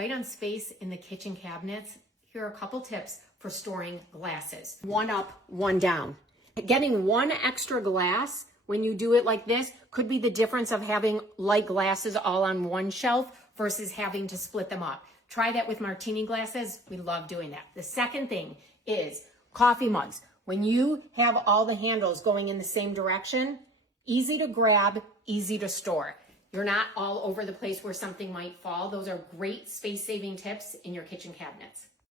tight on space in the kitchen cabinets, here are a couple tips for storing glasses. One up, one down. Getting one extra glass when you do it like this could be the difference of having light glasses all on one shelf versus having to split them up. Try that with martini glasses. We love doing that. The second thing is coffee mugs. When you have all the handles going in the same direction, easy to grab, easy to store. You're not all over the place where something might fall. Those are great space-saving tips in your kitchen cabinets.